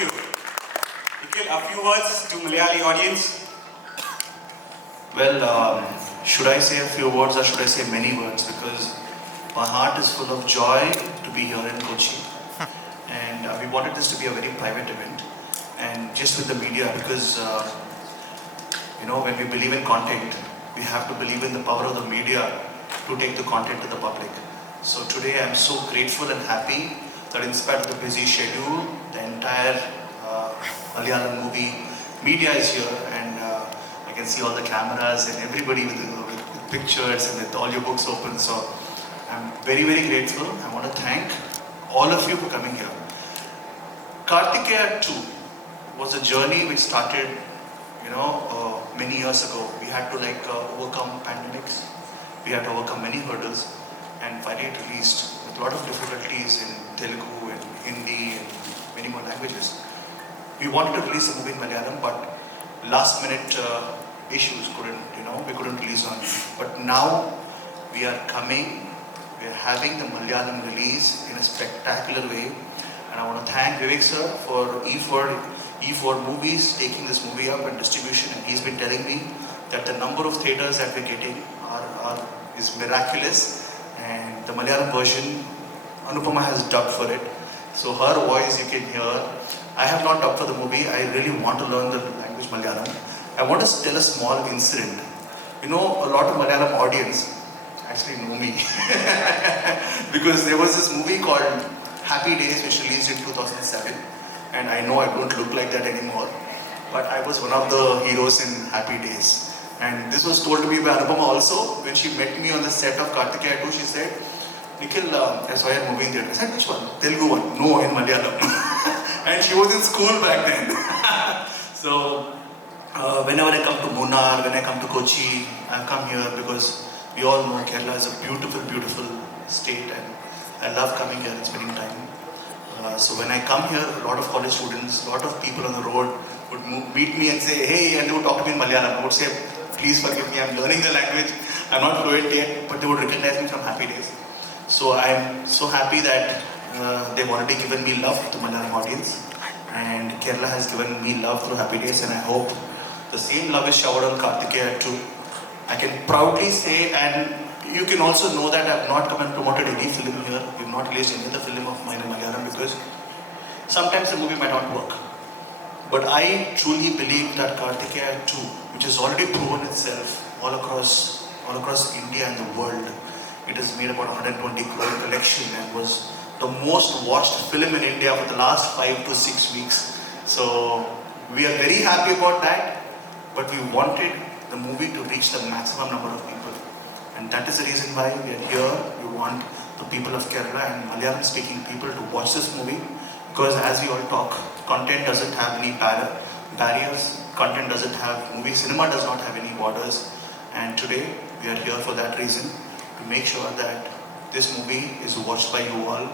you. Nikhil, a few words to Malayali audience. Well, should I say a few words or should I say many words? Because my heart is full of joy to be here in Kochi. And we wanted this to be a very private event. And just with the media, because, when we believe in content, we have to believe in the power of the media to take the content to the public. So today I'm so grateful and happy that in spite of the busy schedule, the entire Malayalam movie media is here, and I can see all the cameras and everybody with pictures and with all your books open. So I'm very, very grateful. I want to thank all of you for coming here. Karthikeya 2 was a journey which started, many years ago. We had to overcome pandemics. We had to overcome many hurdles and finally it released with a lot of difficulties in Telugu and Hindi and many more languages. We wanted to release the movie in Malayalam, but last minute issues we couldn't release on. But now we are coming, we are having the Malayalam release in a spectacular way. And I want to thank Vivek sir for E4 Movies taking this movie up and distribution. And he's been telling me that the number of theatres that we're getting is miraculous. And the Malayalam version, Anupama has dubbed for it. So her voice you can hear. I have not dubbed for the movie. I really want to learn the language Malayalam. I want to tell a small incident. A lot of Malayalam audience actually know me. Because there was this movie called Happy Days which released in 2007. And I know I don't look like that anymore. But I was one of the heroes in Happy Days. And this was told to me by Anupama also. When she met me on the set of Karthikeya 2, she said, Nikhil, I saw your movie in theatre. I said, which one? Telugu one? No, in Malayalam. And she was in school back then. So, whenever I come to Munnar, when I come to Kochi, I come here because we all know Kerala is a beautiful, beautiful state. And I love coming here and spending time. So when I come here, a lot of college students, a lot of people on the road would meet me and say, hey, and they would talk to me in Malayalam. I would say, please forgive me, I'm learning the language. I'm not fluent yet, but they would recognize me from Happy Days. So I'm so happy that they've already given me love to Malayalam audience. And Kerala has given me love through Happy Days, and I hope the same love is showered on Karthikeya too. I can proudly say, and you can also know that I have not come and promoted any film here. We have not released any other film of mine in Malayalam because sometimes the movie might not work. But I truly believe that Karthikeya 2, which has already proven itself all across India and the world, it has made about 120 crore collection and was the most watched film in India for the last 5 to 6 weeks. So we are very happy about that, but we wanted the movie to reach the maximum number of people. And that is the reason why we are here. We want the people of Kerala and Malayalam speaking people to watch this movie. Because as we all talk, content doesn't have any barriers. Content doesn't have, cinema does not have any borders. And today we are here for that reason, to make sure that this movie is watched by you all.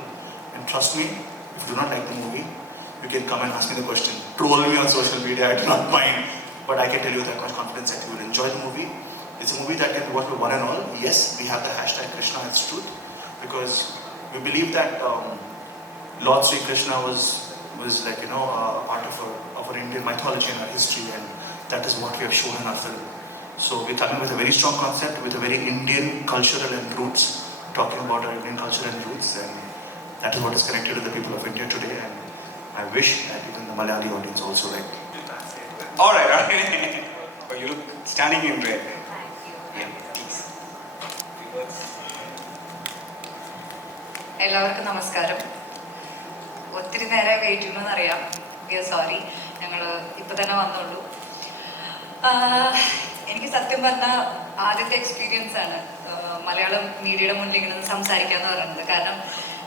And trust me, if you do not like the movie, you can come and ask me the question. Troll me on social media, I do not mind. But I can tell you with that much confidence that you will enjoy the movie. It's a movie that can be watched by one and all. Yes, we have the hashtag Krishna is truth, because we believe that Lord Sri Krishna was part of our Indian mythology and our history, and that is what we have shown in our film. So we're coming with a very strong concept, with a very Indian cultural and roots, talking about our Indian culture and roots, and that is what is connected to the people of India today. And I wish that even the Malayali audience also like. All right. But you look standing in red. എല്ലാവർക്കും നമസ്കാരം. ഒത്തിരി നേരം വെയിറ്റ് ചെയ്യണമെന്നറിയാം. V R sorry, ഞങ്ങൾ ഇപ്പം തന്നെ വന്നുള്ളൂ. എനിക്ക് സത്യം പറഞ്ഞാൽ ആദ്യത്തെ എക്സ്പീരിയൻസ് ആണ് മലയാളം മീഡിയയുടെ മുന്നിൽ ഇങ്ങനെ സംസാരിക്കുക എന്ന് പറയുന്നത്. കാരണം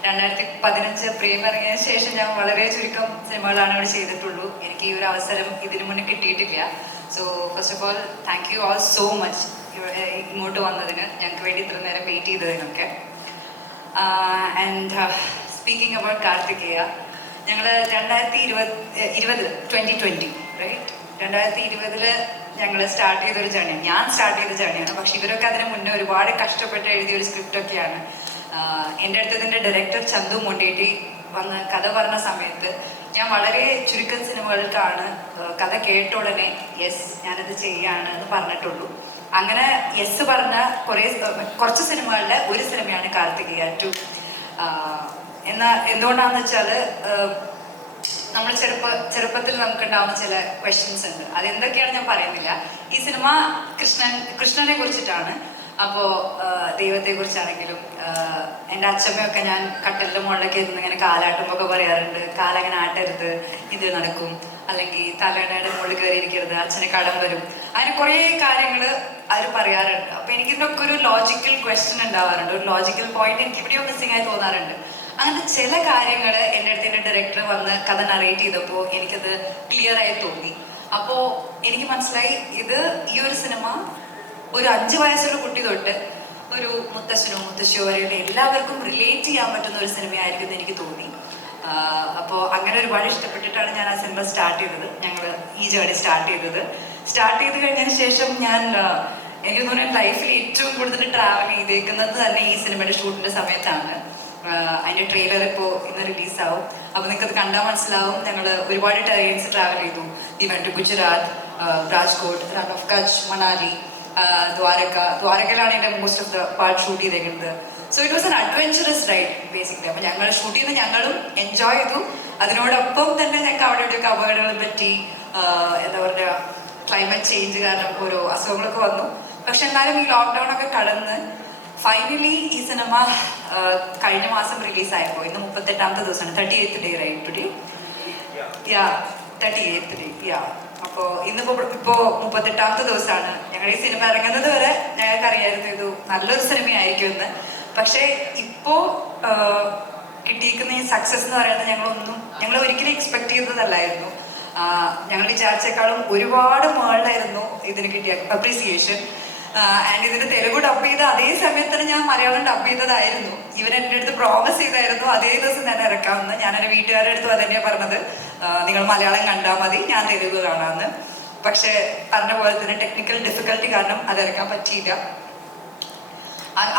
2015 പ്രേം ഇറങ്ങിയതിന് ശേഷം ഞാൻ വളരെ ചുരുക്കം സിനിമകളാണ് ഇവിടെ ചെയ്തിട്ടുള്ളൂ. എനിക്ക് ഈ ഒരു അവസരം ഇതിനു മുന്നേ കിട്ടിയിട്ടില്ല. So first of all thank you all so much ഇങ്ങോട്ട് വന്നതിന്, ഞങ്ങൾക്ക് വേണ്ടി ഇത്ര നേരം വെയിറ്റ് ചെയ്തതിനൊക്കെ. ആൻഡ് സ്പീക്കിംഗ് അബൌട്ട് കാർത്തികേയ, ഞങ്ങൾ 2020 റൈറ്റ് 2020 ഞങ്ങൾ സ്റ്റാർട്ട് ചെയ്തൊരു ജേണിയാണ്. ഞാൻ സ്റ്റാർട്ട് ചെയ്ത ജേണിയാണ്. പക്ഷെ ഇവരൊക്കെ അതിന് മുന്നേ ഒരുപാട് കഷ്ടപ്പെട്ട് എഴുതിയൊരു സ്ക്രിപ്റ്റൊക്കെയാണ്. എൻ്റെ അടുത്ത് ഇതിൻ്റെ ഡയറക്ടർ ചന്തു മൊണ്ടേറ്റി വന്ന് കഥ പറഞ്ഞ സമയത്ത് ഞാൻ വളരെ ചുരുക്കം സിനിമകൾക്കാണ് കഥ കേട്ട ഉടനെ യെസ് ഞാനത് ചെയ്യാണ് എന്ന് പറഞ്ഞിട്ടുള്ളൂ. അങ്ങനെ യെസ് പറഞ്ഞ കുറച്ച് സിനിമകളുടെ ഒരു സിനിമയാണ് കാർത്തികേയ 2. എന്തുകൊണ്ടാണെന്ന് വെച്ചാൽ നമ്മൾ ചെറുപ്പത്തിൽ നമുക്കുണ്ടാവുന്ന ചില ക്വസ്റ്റ്യൻസ് ഉണ്ട്. അതെന്തൊക്കെയാണ് ഞാൻ പറയുന്നില്ല. ഈ സിനിമ കൃഷ്ണനെ കുറിച്ചിട്ടാണ്. അപ്പോൾ ദൈവത്തെ കുറിച്ചാണെങ്കിലും എൻ്റെ അച്ഛമ്മയൊക്കെ ഞാൻ കട്ടലിൻ്റെ മുകളിലൊക്കെ ഇരുന്ന് ഇങ്ങനെ കാലാട്ടുമ്പോൾ ഒക്കെ പറയാറുണ്ട്, കാലങ്ങനെ ആട്ടരുത്, ഇത് നടക്കും, അല്ലെങ്കിൽ തലയുടെ മുകളിൽ കയറിയിരിക്കരുത്, അച്ഛനെ കടം വരും, അങ്ങനെ കുറേ കാര്യങ്ങൾ അവർ പറയാറുണ്ട്. അപ്പോൾ എനിക്കിതൊക്കെ ഒരു ലോജിക്കൽ ക്വസ്റ്റ്യൻ ഉണ്ടാവാറുണ്ട്, ഒരു ലോജിക്കൽ പോയിന്റ് എനിക്ക് ഇവിടെയോ മിസ്സിംഗ് ആയി തോന്നാറുണ്ട്. അങ്ങനെ ചില കാര്യങ്ങൾ എൻ്റെ അടുത്ത് എൻ്റെ ഡയറക്ടർ വന്ന് കഥ നറേറ്റ് ചെയ്തപ്പോൾ എനിക്കത് ക്ലിയർ ആയി തോന്നി. അപ്പോൾ എനിക്ക് മനസ്സിലായി ഈ ഒരു സിനിമ ഒരു 5 വയസ്സുള്ള കുട്ടി തൊട്ട് ഒരു മുത്തശ്ശനോ മുത്തശ്ശിയോ വരെയുള്ള എല്ലാവർക്കും റിലേറ്റ് ചെയ്യാൻ പറ്റുന്ന ഒരു സിനിമയായിരിക്കും എന്ന് എനിക്ക് തോന്നി. അപ്പോൾ അങ്ങനെ ഒരുപാട് ഇഷ്ടപ്പെട്ടിട്ടാണ് ഞാൻ ആ സിനിമ സ്റ്റാർട്ട് ചെയ്തത്. ഞങ്ങൾ ഈ ജേർണി സ്റ്റാർട്ട് ചെയ്ത് കഴിഞ്ഞതിന് ശേഷം എനിക്ക് തോന്നുന്നു ലൈഫിൽ ഏറ്റവും കൂടുതൽ ട്രാവൽ ചെയ്തേക്കുന്നത് തന്നെ ഈ സിനിമയുടെ ഷൂട്ടിൻ്റെ സമയത്താണ്. അതിൻ്റെ ട്രെയിലർ ഇപ്പോൾ ഇന്ന് റിലീസാവും. അപ്പോൾ നിങ്ങൾക്കത് കണ്ടാൽ മനസ്സിലാവും. ഞങ്ങൾ ഒരുപാട് ടെറൈൻസ് ട്രാവൽ ചെയ്തു. We went to Gujarat, Rajkot, Rann of Kutch, Manali, ദ്വാരകയിലാണ് എൻ്റെ most of the part shoot ചെയ്തേക്കുന്നത്. So it was an adventurous ride basically. അപ്പോൾ ഞങ്ങൾ ഷൂട്ട് ചെയ്യുന്ന ഞങ്ങളും എൻജോയ് ചെയ്തു. അതിനോടൊപ്പം തന്നെ ഞങ്ങൾക്ക് അവിടെ ഇവിടെയൊക്കെ അപകടങ്ങളെ പറ്റി, എന്താ പറയുക, ക്ലൈമറ്റ് ചേഞ്ച് കാരണം ഓരോ അസുഖങ്ങളൊക്കെ വന്നു. പക്ഷെ എന്നാലും ഈ ലോക്ക്ഡൗൺ ഒക്കെ കടന്ന് ഫൈനലി ഈ സിനിമ കഴിഞ്ഞ മാസം റിലീസായപ്പോൾ ഇന്ന് 38ാമത്തെ ദിവസമാണ്. 38th day right today. 38th day. അപ്പോൾ ഇപ്പോൾ 38ാമത്തെ ദിവസമാണ്. ഞങ്ങൾ ഈ സിനിമ ഇറങ്ങുന്നത് വരെ ഞങ്ങൾക്ക് അറിയായിരുന്നു ഇത് നല്ലൊരു സിനിമയായിരിക്കും എന്ന്. പക്ഷേ ഇപ്പോൾ കിട്ടിയിരിക്കുന്ന ഈ സക്സസ് എന്ന് പറയുന്നത് ഞങ്ങൾ ഒരിക്കലും എക്സ്പെക്ട് ചെയ്തതല്ലായിരുന്നു. ഞങ്ങൾ വിചാരിച്ചേക്കാളും ഒരുപാട് മുകളിലായിരുന്നു ഇതിന് കിട്ടിയ അപ്രീസിയേഷൻ. ആൻഡ് ഇതിന് തെലുഗു ഡബ് ചെയ്ത അതേ സമയത്ത് തന്നെ ഞാൻ മലയാളം ഡബ് ചെയ്തതായിരുന്നു. ഇവൻ എൻ്റെ അടുത്ത് പ്രോമിസ് ചെയ്തായിരുന്നു അതേ ദിവസം തന്നെ ഇറക്കാമെന്ന്. ഞാൻ എൻ്റെ വീട്ടുകാരുടെ അടുത്ത് അത് തന്നെയാണ് പറഞ്ഞത്, നിങ്ങൾ മലയാളം കണ്ടാൽ മതി, ഞാൻ തെലുഗു കാണാമെന്ന്. പക്ഷെ പറഞ്ഞ പോലെ തന്നെ ടെക്നിക്കൽ ഡിഫിക്കൽട്ടി കാരണം അത് ഇറക്കാൻ പറ്റിയില്ല.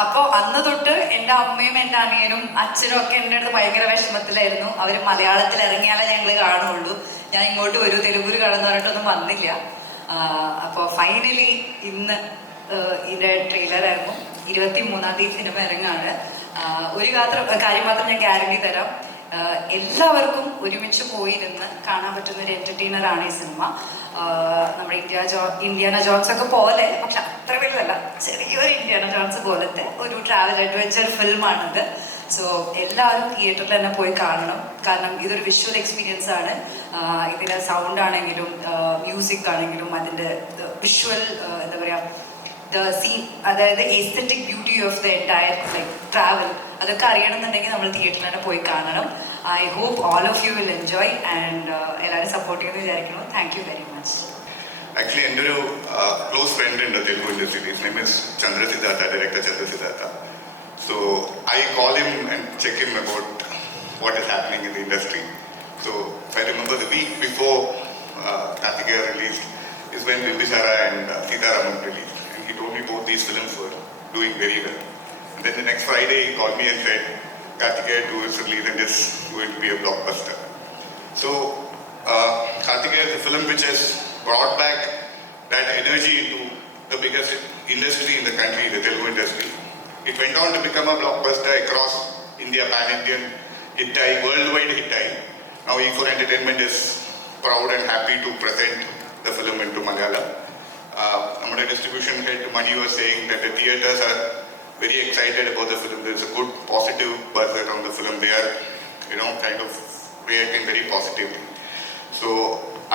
അപ്പോൾ അന്ന് തൊട്ട് എൻ്റെ അമ്മയും എൻ്റെ അനിയനും അച്ഛനും ഒക്കെ എൻ്റെ അടുത്ത് ഭയങ്കര വിഷമത്തിലായിരുന്നു. അവർ മലയാളത്തിൽ ഇറങ്ങിയാലേ ഞങ്ങൾ കാണുള്ളൂ, ഞാൻ ഇങ്ങോട്ട് വരൂ തെലുഗു കാണുന്ന പറഞ്ഞിട്ടൊന്നും വന്നില്ല. അപ്പോൾ ഫൈനലി ഇന്ന് ഇതിൻ്റെ ട്രെയിലർ ഇറങ്ങും. 23ാം തീയതി സിനിമ ഇറങ്ങാണ്. ഒരു കാര്യം മാത്രം ഞാൻ ഗ്യാരണ്ടി തരാം, എല്ലാവർക്കും ഒരുമിച്ച് പോയിരുന്ന് കാണാൻ പറ്റുന്ന ഒരു എൻ്റർടൈനറാണ് ഈ സിനിമ. നമ്മുടെ ഇന്ത്യാന ജോൺസ് ഒക്കെ പോലെ, പക്ഷെ അത്ര വലുതല്ല, ചെറിയൊരു ഇന്ത്യാന ജോൺസ് പോലത്തെ ഒരു ട്രാവൽ അഡ്വഞ്ചർ ഫിലിമാണിത്. സോ എല്ലാവരും തിയേറ്ററിൽ തന്നെ പോയി കാണണം. കാരണം ഇതൊരു വിഷ്വൽ എക്സ്പീരിയൻസ് ആണ്. ഇതിൻ്റെ സൗണ്ട് ആണെങ്കിലും മ്യൂസിക് ആണെങ്കിലും അതിൻ്റെ വിഷ്വൽ എന്താ പറയുക, സീൻ, അതായത് aesthetic beauty of the entire travel, അതൊക്കെ അറിയണമെന്നുണ്ടെങ്കിൽ നമ്മൾ തിയേറ്ററിൽ തന്നെ പോയി കാണണം. I hope all of you will enjoy and എല്ലാവരും സപ്പോർട്ട് ചെയ്യുമെന്ന് വിചാരിക്കുന്നു. Thank you very much. Actually എൻ്റെ ഒരു ക്ലോസ് ഫ്രണ്ട് ഉണ്ട് തെലുഗു ഇൻഡസ്ട്രിയിൽ. His name is director Chandra Siddhartha. So I call him and check him about what is happening in the industry. So if I remember the week before Karthikeya released is when 𝐒𝐮𝐵𝐴𝐴𝐵 and 𝐶𝐶 released, and he told me both these films were doing very well. And then the next Friday he called me and said Karthikeya 2 is released and is going to be a blockbuster. So Karthikeya is a film which has brought back that energy into the biggest industry in the country, the Telugu industry. It went on to become a blockbuster across India, pan-Indian hit, worldwide hit. Now E4 Entertainment is proud and happy to present the film into Malayalam. Our distribution head Mani was saying that the theatres are very excited about the film. There's a good positive buzz around the film. They are, kind of reacting very positively. So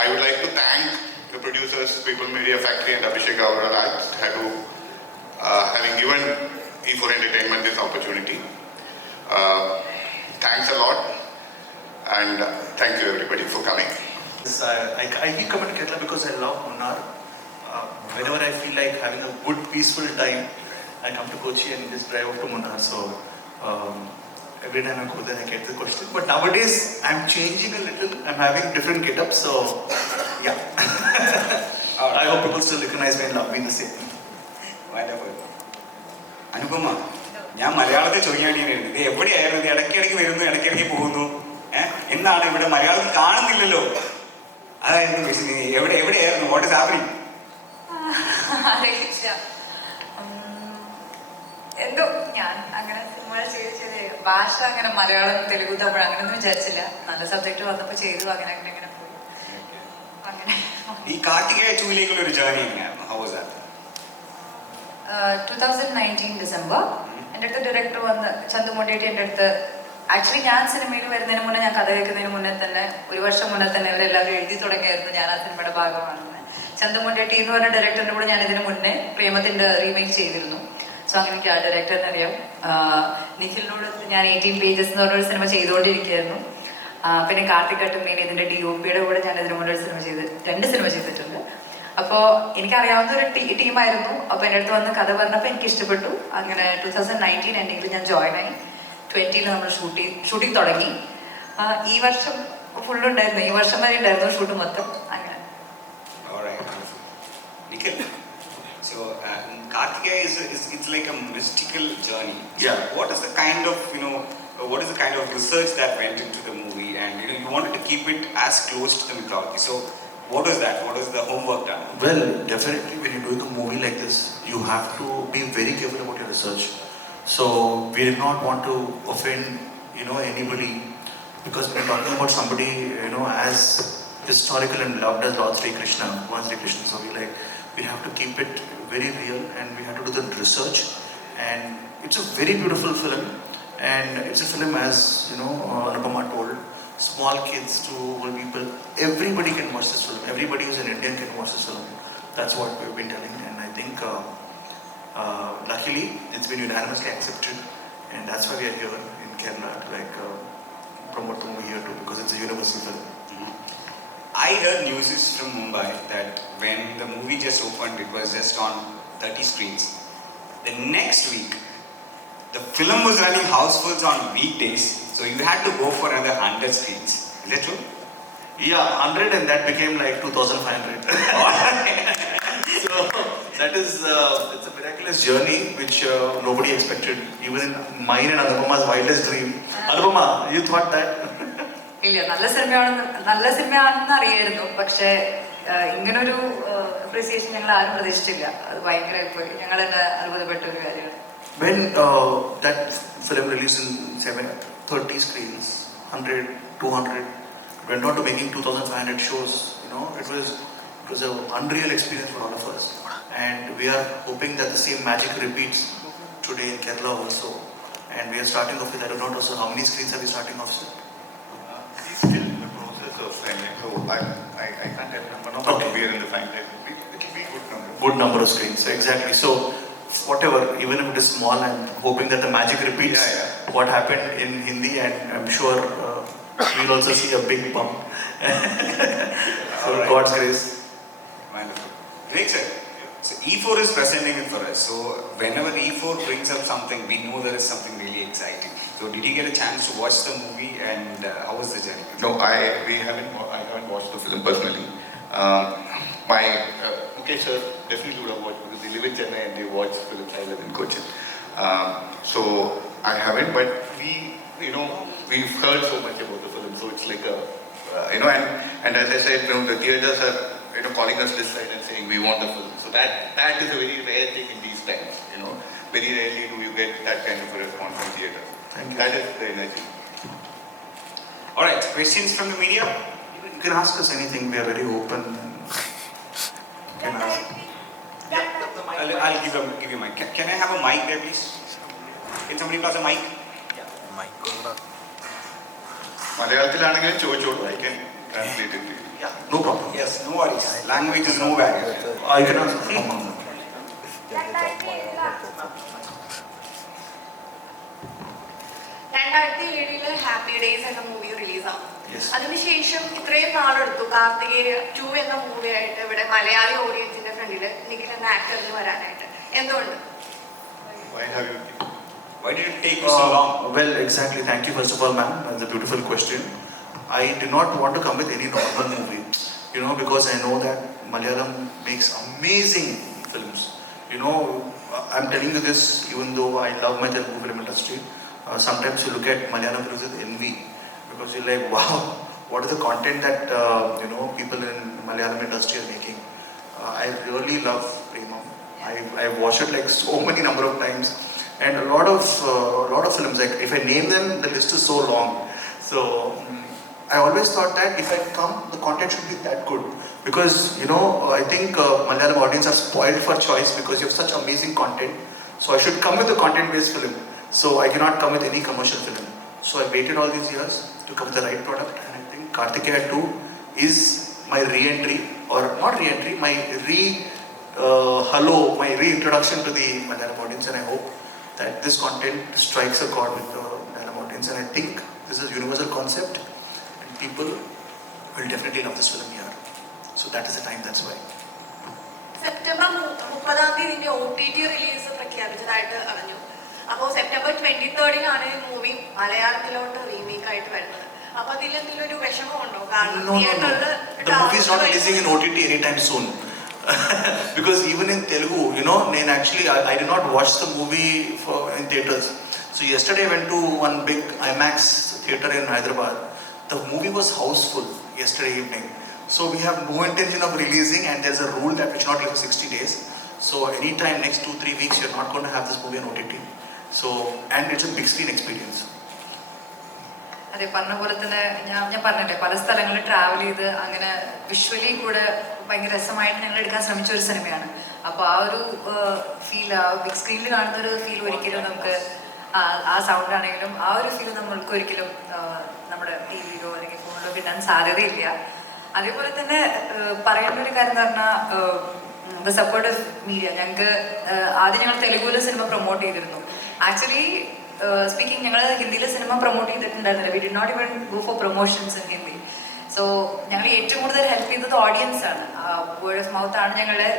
I would like to thank the producers, People Media Factory and Abhishek Auralaj, having given E4 Entertainment this opportunity. Thanks a lot, and thank you everybody for coming. I keep coming to Kerala because I love Munnar. Whenever I feel like having a good peaceful time, I come to Kochi and just drive off to Munnar. So every time I go there I get the question. But nowadays I'm changing a little. I'm having different get-ups. So yeah. I hope people still recognize me and love me the same. Wonderful. Anupama, ഞാൻ മലയാളത്തിൽ ചോദിക്കാൻ വേണ്ടിയാണ് ഇത് എവിടെയായിരുന്നു, ഇത് ഇടയ്ക്കിടയ്ക്ക് വരുന്നു ഇടയ്ക്കിടയ്ക്ക് പോകുന്നു, എന്താണ് ഇവിടെ മലയാളത്തിൽ കാണുന്നില്ലല്ലോ, അതായിരുന്നു എവിടെയായിരുന്നു, വാട്ട് ഇസ് ഹാപ്പനിങ്? എന്തോ ഞാൻ അങ്ങനെ സിനിമകൾ ചെയ്ത് ഭാഷ അങ്ങനെ മലയാളം, തെലുഗു, തമിഴ് അങ്ങനെയൊന്നും വിചാരിച്ചില്ല. നല്ല സബ്ജക്ട് വന്നപ്പോൾ ചെയ്തു, അങ്ങനെ പോയി. അങ്ങനെ ഈ കാർത്തികേയ 2 ഒരു ജേർണി എങ്ങനെയായിരുന്നു? How was that? 2019 ഡിസംബർ എൻ്റെ അടുത്ത് ഡയറക്ടർ വന്ന് ചന്തുമോണ്ടിയേട്ടി എൻ്റെ അടുത്ത്, ആക്ച്വലി ഞാൻ സിനിമയിൽ വരുന്നതിന് മുന്നേ, ഞാൻ കഥ കേൾക്കുന്നതിന് മുന്നേ തന്നെ, 1 വർഷം മുന്നേ തന്നെ ഇവരെല്ലാവരും എഴുതി തുടങ്ങിയായിരുന്നു ഞാൻ ആ സിനിമയുടെ ഭാഗമാണെന്ന്. ചന്തുമോണ്ടിയേട്ടി എന്ന് പറഞ്ഞ ഡയറക്ടറിൻ്റെ കൂടെ ഞാൻ ഇതിന് മുന്നേ പ്രേമത്തിൻ്റെ റീമേക്ക് ചെയ്തിരുന്നു. സോ അങ്ങനെ എനിക്ക് ആ ഡയറക്ടറിനെ അറിയാം. നിഖിലിനോട് ഞാൻ 18 പേജസ് എന്ന് പറഞ്ഞൊരു സിനിമ ചെയ്തുകൊണ്ടിരിക്കുകയായിരുന്നു. പിന്നെ കാർത്തികേട്ടും മെയിൻ ഇതിൻ്റെ DOPയുടെ കൂടെ ഞാൻ ഇതിന് മുന്നേ 2 സിനിമ ചെയ്തിട്ടുണ്ട്. അപ്പോൾ എനിക്കറിയാവുന്ന ഒരു ടീമായിരുന്നു. അപ്പോൾ എൻ്റെ അടുത്ത് വന്ന് കഥ പറഞ്ഞപ്പോൾ എനിക്ക് ഇഷ്ടപ്പെട്ടു. അങ്ങനെ 2019 എൻഡിങ്ങിൽ ഞാൻ ജോയിൻ ആയി. 20 നമ്മൾ ഷൂട്ടിംഗ് തുടങ്ങി. ഈ വർഷം ഫുള്ളുണ്ടായിരുന്നു, ഈ വർഷം വരെ ഉണ്ടായിരുന്നു ഷൂട്ട് മൊത്തം. അങ്ങനെ So Karthikeya it's like a mystical journey. Yeah. What is the kind of what is the kind of research that went into the movie, and you wanted to keep it as close to the mythology. So what was that? What was the homework done? Well, definitely when you're doing a movie like this, you have to be very careful about your research. So we did not want to offend anybody, because we're talking about somebody as historical and loved as Lord Sri Krishna, Bhagwan Sri Krishna. So we have to keep it very real, and we have to do the research. And it's a very beautiful film, and it's a film, as Anupama told, small kids to old people, everybody can watch this film. Everybody who's an Indian can watch this film. That's what we've been telling, and I think luckily it's been unanimously accepted, and that's why we are here in Kerala to promote the movie here too, because it's a universal film. I heard news from Mumbai that when the movie just opened, it was just on 30 screens. The next week, the film was running housefulls on weekdays, so you had to go for another 100 screens. Is that true? Yeah, 100, and that became like 2,500. So that is it's a miraculous journey which nobody expected, even in mine and Anupama's wildest dream. Anupama, you thought that? ഇല്ല, നല്ല സിനിമയാണെന്ന് അറിയായിരുന്നു. പക്ഷേ ഇങ്ങനൊരു അപ്രീസിയേഷൻ ഞങ്ങൾ ആരും പ്രതീക്ഷിച്ചില്ല. അത് ഭയങ്കരമായി പോയി, ഞങ്ങൾ തന്നെ അത്ഭുതപ്പെട്ട ഒരു കാര്യമാണ്. When that film released in 30 screens, 100, 200, went on to making 2,500 shows. It was an unreal experience for all of us, and we are hoping that the same magic repeats today in Kerala also. And we are starting off with, I don't know also how many screens are we starting off with? He's still in the process of signing, so I can't tell number. No, but we are in the final. It will be good number. Good number of screens, exactly. So whatever, even if it is small, I'm hoping that the magic repeats what happened in Hindi, and I'm sure we'll also see a big bump. So right. God's grace. Wonderful. Great, sir. So E4 is presenting it for us. So whenever E4 brings up something, we know there is something really exciting. So did you get a chance to watch the movie, and how was the journey? No, I haven't watched the film personally. My Mukesh sir definitely would have watched, because they live in Chennai and they watch films. I live in Cochin. So I haven't, but we've heard so much about the film, so it's like a and as I said, the theaters are calling us this side and saying we want the film. So that is a very rare thing in these times. Very rarely do you get that kind of a response from theaters. Thank you. That is the energy. All right, questions from the media? You can ask us anything. We are very open. You can ask. I'll give you a mic. Can I have a mic there, please? Can somebody pass a mic? മലയാളത്തിലാണെങ്കിലും ചോദിച്ചോളൂ, I can translate it to you. Yeah, no problem. Yes, no worries. Language is no barrier. You can ask. No problem. 2007 happy days എന്ന മൂവി റിലീസാണ്. Yes. അതിനുശേഷം ഇത്രയും നാളെടുത്തു കാർത്തികേയ 2 എന്ന മൂവിയായിട്ട് ഇവിടെ മലയാളി ഓഡിയൻസിന്റെ ഫ്രണ്ടിൽ നിഖിൽ എന്ന ആക്ടറിന് വരാനായിട്ട് എന്തുകൊണ്ട്? Why did it take you so long? Well, exactly. Thank you first of all, ma'am. That's a beautiful question. I did not want to come with any normal movie, because I know that Malayalam makes amazing films. I'm telling you this even though I love my Telugu film industry. Sometimes you look at Malayalam films with envy, because you're like, wow, what is the content that people in Malayalam industry are making. I really love Premam. I've watched it like so many number of times, and a lot of films. Like if I name them, the list is so long. So I always thought that if I come, the content should be that good, because I think Malayalam audience are spoiled for choice because you have such amazing content. So I should come with a content-based film. So I cannot come with any commercial film. So I waited all these years to come with the right product, and I think Karthikeya 2 is my re-entry, or not re-entry, my my reintroduction to the Malayalam audience, and I hope that this content strikes a chord with the Malayalam audience, and I think this is a universal concept, and people will definitely love this film here. So that is the time, that's why. September 30-ാം തീയതി OTT release പ്രഖ്യാപിച്ചതായിട്ട് അറിഞ്ഞു. അപ്പോൾ സെപ്റ്റംബർ 23-ാണ് ഈ മൂവി മലയാളത്തിലോട്ട് റീമേക്ക് ആയിട്ട് വരുന്നത്. അപ്പോൾ അതിലെന്തെങ്കിലും ഒരു വിഷമമുണ്ടോ? കാരണം തിയേറ്ററിൽ the movie is not releasing in OTT anytime soon. Because even in Telugu, I did not watch the movie in theaters. So yesterday I went to one big IMAX theater in Hyderabad. The movie was houseful yesterday evening. So we have no intention of releasing, and there's a rule that we should not release for 60 days. So anytime next 2-3 weeks, you're not going to have this movie on OTT. So, and it's a big screen experience. അതെ, പറഞ്ഞ പോലെ തന്നെ ഞാൻ പറഞ്ഞില്ലേ, പല സ്ഥലങ്ങളിൽ ട്രാവൽ ചെയ്ത് അങ്ങനെ വിഷ്വലി കൂടെ ഭയങ്കര രസമായിട്ട് ഞങ്ങൾ എടുക്കാൻ ശ്രമിച്ച ഒരു സിനിമയാണ്. അപ്പോൾ ആ ഒരു ഫീൽ, ആ ബിഗ് സ്ക്രീനിൽ കാണുന്ന ഒരു ഫീൽ ഒരിക്കലും നമുക്ക്, ആ സൗണ്ട് ആണെങ്കിലും ആ ഒരു ഫീൽ നമ്മൾക്ക് ഒരിക്കലും നമ്മുടെ ടി വിയിലോ അല്ലെങ്കിൽ ഫോണിലോ കിട്ടാൻ സാധ്യതയില്ല. അതേപോലെ തന്നെ പറയേണ്ട ഒരു കാര്യം എന്ന് പറഞ്ഞാൽ ദ സപ്പോർട്ടീവ് മീഡിയ. ഞങ്ങൾക്ക് ആദ്യം ഞങ്ങൾ തെലുഗുവിൽ സിനിമ പ്രൊമോട്ട് ചെയ്തിരുന്നു. ആക്ച്വലി സ്പീക്കിംഗ്, ഞങ്ങൾ ഹിന്ദിയിൽ സിനിമ പ്രൊമോട്ട് ചെയ്തിട്ടുണ്ടായിരുന്നില്ല. We did not even go for promotions in Hindi. So ഞങ്ങൾ ഏറ്റവും കൂടുതൽ ഹെൽപ്പ് ചെയ്തത് ഓഡിയൻസ് ആണ്. വേർഡ് ഓഫ് മൗത്ത് ആണ് ഞങ്ങളെ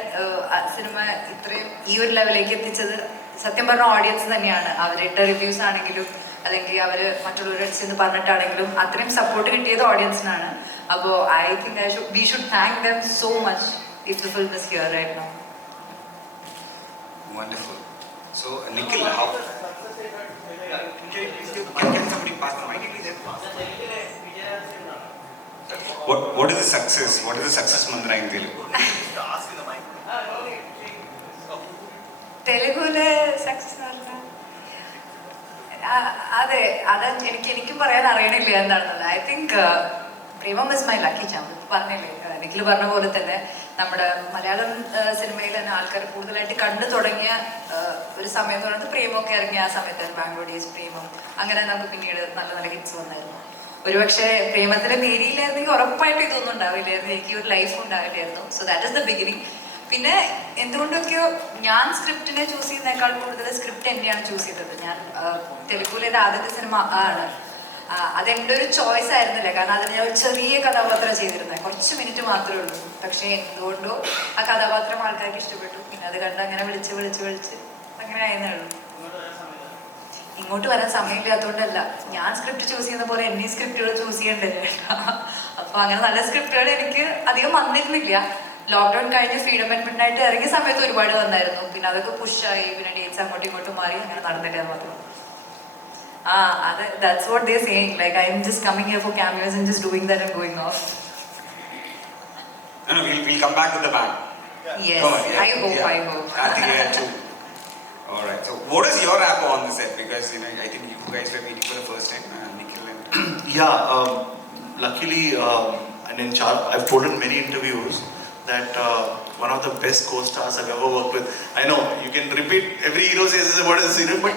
സിനിമ ഇത്രയും ഈ ഒരു ലെവലിലേക്ക് എത്തിച്ചത്. സത്യം പറഞ്ഞ ഓഡിയൻസ് തന്നെയാണ്. അവരുടെ റിവ്യൂസ് ആണെങ്കിലും അല്ലെങ്കിൽ അവർ മറ്റുള്ളവരുടെ അടുത്ത് നിന്ന് പറഞ്ഞിട്ടാണെങ്കിലും അത്രയും സപ്പോർട്ട് കിട്ടിയത് ഓഡിയൻസിനാണ്. അപ്പോൾ I think we should thank them so much if the film is here right now. Wonderful. So Nikhil, how can somebody pass the mic, please? What is the success? What is the success mantra in Telugu? തെലുഗുവിലെ success എന്ന് പറഞ്ഞാൽ അതെ, എനിക്കും പറയാൻ അറിയണില്ല എന്താണെന്നുള്ളത്. I think Premam is my lucky charm. പറഞ്ഞില്ലേ, നിഖിൽ പറഞ്ഞ പോലെ തന്നെ നമ്മുടെ മലയാളം സിനിമയിൽ തന്നെ ആൾക്കാർ കൂടുതലായിട്ട് കണ്ടു തുടങ്ങിയ ഒരു സമയം എന്ന് പറയുന്നത് പ്രേമമൊക്കെ ഇറങ്ങിയ ആ സമയത്ത് ബാംഗ്ലൂർ ഡേയ്സ്, പ്രേമം, അങ്ങനെ നമുക്ക് പിന്നീട് നല്ല നല്ല ഹിറ്റ്സ് വന്നായിരുന്നു. ഒരുപക്ഷെ പ്രേമത്തിൻ്റെ നേരിയിലായിരുന്നെങ്കിൽ ഉറപ്പായിട്ട് ഇതൊന്നും ഉണ്ടാവില്ലായിരുന്നു, എനിക്ക് ഒരു ലൈഫ് ഉണ്ടാവില്ലായിരുന്നു. So that is the beginning. പിന്നെ എന്തുകൊണ്ടൊക്കെയോ ഞാൻ സ്ക്രിപ്റ്റിനെ ചൂസ് ചെയ്യുന്നതിനേക്കാൾ കൂടുതൽ സ്ക്രിപ്റ്റ് എന്നെയാണ് ചൂസ് ചെയ്തത്. ഞാൻ തെലുഗുവിലെ ആദ്യത്തെ സിനിമ ആണ്. അതെൻ്റെ ഒരു ചോയ്സ് ആയിരുന്നില്ല, കാരണം അതിന് ഞാൻ ഒരു ചെറിയ കഥാപാത്രം ചെയ്തിരുന്നത്, കുറച്ച് മിനിറ്റ് മാത്രമേ ഉള്ളൂ. പക്ഷേ എന്തുകൊണ്ടോ ആ കഥാപാത്രം ആൾക്കാർക്ക് ഇഷ്ടപ്പെട്ടു. പിന്നെ അത് കണ്ട് അങ്ങനെ വിളിച്ച് അങ്ങനെ ആയിരുന്നേ ഉള്ളൂ. ഇങ്ങോട്ട് വരാൻ സമയമില്ലാത്തതുകൊണ്ടല്ല, ഞാൻ സ്ക്രിപ്റ്റ് ചൂസ് ചെയ്യുന്ന പോലെ എന്നീ സ്ക്രിപ്റ്റുകൾ ചൂസ് ചെയ്യണ്ടേ. അപ്പോൾ അങ്ങനെ നല്ല സ്ക്രിപ്റ്റുകൾ എനിക്ക് അധികം വന്നിരുന്നില്ല. ലോക്ക്ഡൗൺ കഴിഞ്ഞ് ഫ്രീഡം ആൻഡ് മിഡ്നൈറ്റ് ഇറങ്ങിയ സമയത്ത് ഒരുപാട് വന്നായിരുന്നു. പിന്നെ അതൊക്കെ പുഷായി, പിന്നെ ഡേറ്റ്സ് അങ്ങോട്ടും ഇങ്ങോട്ടും മാറി, അങ്ങനെ നടന്നില്ല മാത്രം. That's what they're saying. Like, I'm just coming here for cameos and just doing that and going off. No, we'll come back with the band. Yes, I hope. Karthikeya 2. All right. So, what is your rapport on the set? Because I think you guys were meeting for the first time, Nikhil and. Yeah. Luckily, I've told in many interviews that one of the best co-stars I've ever worked with. I know you can repeat, every hero says what is hero, but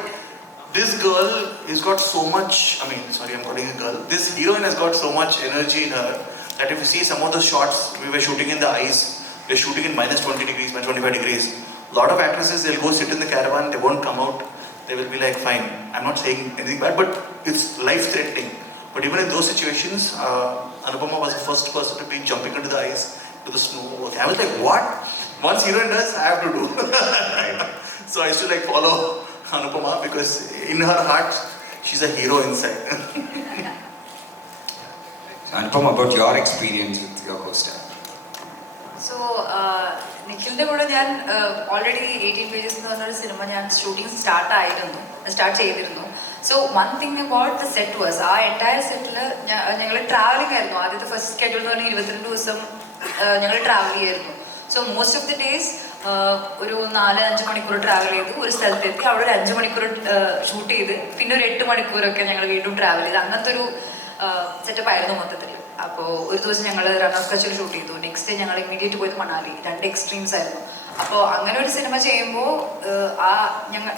this girl has got so much, I'm calling her girl. This heroine has got so much energy in her that if you see some of the shots we were shooting in the ice, we're shooting in minus 20 degrees, minus 25 degrees. A lot of actresses, they'll go sit in the caravan, they won't come out. They will be like, fine, I'm not saying anything bad, but it's life-threatening. But even in those situations, Anupama was the first person to be jumping into the ice, to the snow. I was like, what? Once heroine does, I have to do. Right. So I used to follow Anupama because in her heart, she's a hero inside. So Anupama, about your experience with your co-star? So, നിഖിലിൻ്റെ കൂടെ ഞാൻ ഓൾറെഡി 18 പേജസ് എന്ന് പറഞ്ഞൊരു സിനിമ ഞാൻ shooting start ചെയ്തിരുന്നു. So one thing about the set was ആ എൻറ്റയർ സെറ്റിൽ ഞങ്ങൾ ട്രാവലിംഗ് ആയിരുന്നു. ആദ്യത്തെ ഫസ്റ്റ് സ്കെഡ്യൂൾ എന്ന് പറഞ്ഞാൽ 22 ദിവസം ഞങ്ങൾ ട്രാവൽ ചെയ്യായിരുന്നു. So most of the days ഒരു 4-5 മണിക്കൂർ ട്രാവൽ ചെയ്ത് ഒരു സ്ഥലത്തെത്തി, അവിടെ ഒരു 5 മണിക്കൂർ ഷൂട്ട് ചെയ്ത് പിന്നെ ഒരു 8 മണിക്കൂറൊക്കെ ഞങ്ങൾ വീണ്ടും ട്രാവൽ ചെയ്ത് അങ്ങനത്തെ ഒരു സെറ്റപ്പ് ആയിരുന്നു മൊത്തത്തിൽ. അപ്പോൾ ഒരു ദിവസം ഞങ്ങൾ റൺ ഓഫ് കച്ചിൽ ഷൂട്ട് ചെയ്തു. നെക്സ്റ്റ് ഡേ ഞങ്ങൾ ഇമ്മീഡിയറ്റ് പോയത് മണാലി. 2 എക്സ്ട്രീംസ് ആയിരുന്നു. അപ്പോൾ അങ്ങനെ ഒരു സിനിമ ചെയ്യുമ്പോൾ